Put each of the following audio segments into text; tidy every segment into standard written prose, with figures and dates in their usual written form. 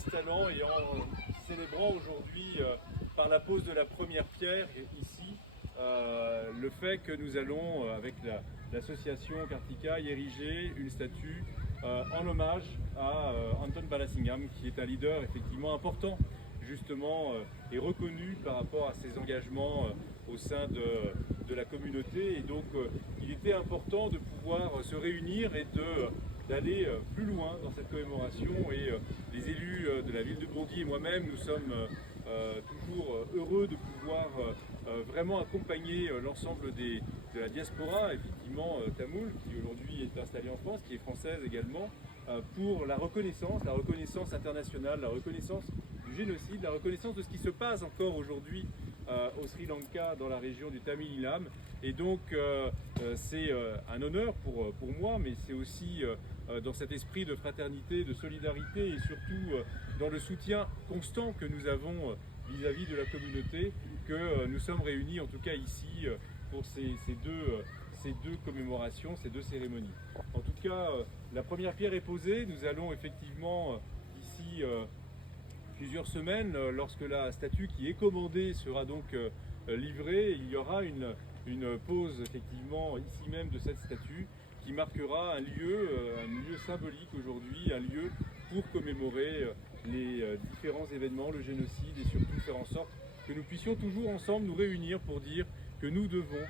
installant et en célébrant aujourd'hui par la pose de la première pierre ici le fait que nous allons avec l'association Kartika ériger une statue en hommage à Anton Balasingham, qui est un leader effectivement important justement et reconnu par rapport à ses engagements au sein de la communauté, et donc il était important de pouvoir se réunir et d'aller plus loin dans cette commémoration, et les élus de la ville de Bondy et moi-même, nous sommes toujours heureux de pouvoir vraiment accompagner l'ensemble de la diaspora, effectivement tamoule, qui aujourd'hui est installée en France, qui est française également, pour la reconnaissance internationale, la reconnaissance du génocide, la reconnaissance de ce qui se passe encore aujourd'hui au Sri Lanka, dans la région du Tamil Eelam. Et donc c'est un honneur pour moi, mais c'est aussi dans cet esprit de fraternité, de solidarité, et surtout dans le soutien constant que nous avons vis-à-vis de la communauté, que nous sommes réunis, en tout cas ici, pour ces deux commémorations, ces deux cérémonies. En tout cas, la première pierre est posée. Nous allons effectivement, d'ici plusieurs semaines, lorsque la statue qui est commandée sera donc livrée, il y aura une pose effectivement ici même de cette statue, qui marquera un lieu symbolique aujourd'hui, un lieu pour commémorer les différents événements, le génocide, et surtout faire en sorte que nous puissions toujours ensemble nous réunir pour dire que nous devons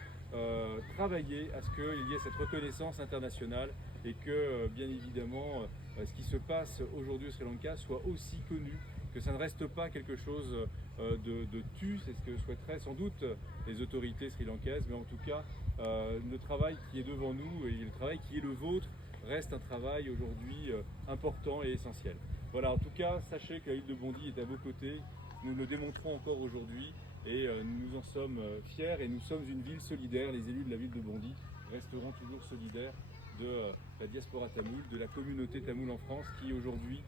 travailler à ce qu'il y ait cette reconnaissance internationale, et que bien évidemment ce qui se passe aujourd'hui au Sri Lanka soit aussi connu, que ça ne reste pas quelque chose de tu, c'est ce que souhaiteraient sans doute les autorités sri-lankaises, mais en tout cas le travail qui est devant nous et le travail qui est le vôtre reste un travail aujourd'hui important et essentiel. Voilà, en tout cas, sachez que la ville de Bondy est à vos côtés, nous le démontrons encore aujourd'hui, et nous en sommes fiers, et nous sommes une ville solidaire. Les élus de la ville de Bondy resteront toujours solidaires de la diaspora tamoule, de la communauté tamoule en France, qui aujourd'hui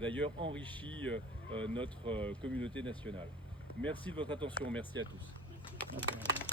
d'ailleurs enrichit notre communauté nationale. Merci de votre attention, merci à tous.